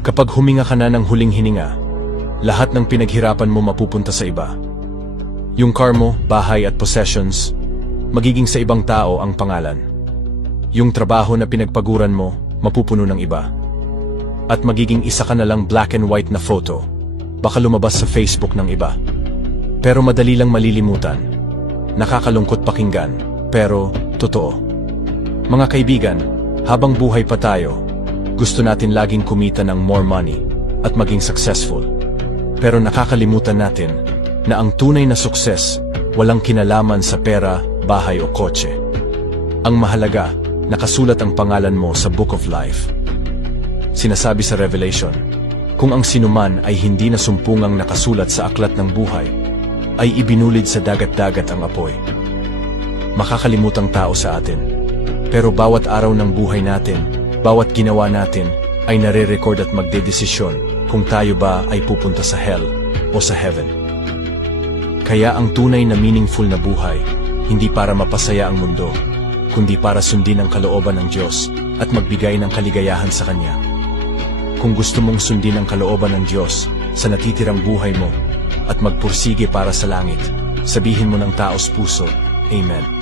Kapag huminga ka na ng huling hininga, lahat ng pinaghirapan mo mapupunta sa iba. Yung car mo, bahay at possessions, magiging sa ibang tao ang pangalan. Yung trabaho na pinagpaguran mo, mapupuno ng iba. At magiging isa ka na lang black and white na photo, baka lumabas sa Facebook ng iba. Pero madali lang malilimutan. Nakakalungkot pakinggan, pero totoo. Mga kaibigan, habang buhay pa tayo, gusto natin laging kumita ng more money at maging successful. Pero nakakalimutan natin na ang tunay na sukses walang kinalaman sa pera, bahay o kotse. Ang mahalaga, nakasulat ang pangalan mo sa Book of Life. Sinasabi sa Revelation, kung ang sinuman ay hindi nasumpungang nakasulat sa aklat ng buhay, ay ibinulid sa dagat-dagat ang apoy. Makakalimutang tao sa atin, pero bawat araw ng buhay natin, bawat ginawa natin ay nare-record at magdedesisyon kung tayo ba ay pupunta sa hell o sa heaven. Kaya ang tunay na meaningful na buhay, hindi para mapasaya ang mundo, kundi para sundin ang kalooban ng Diyos at magbigay ng kaligayahan sa Kanya. Kung gusto mong sundin ang kalooban ng Diyos sa natitirang buhay mo at magpursige para sa langit, sabihin mo ng taos puso, Amen.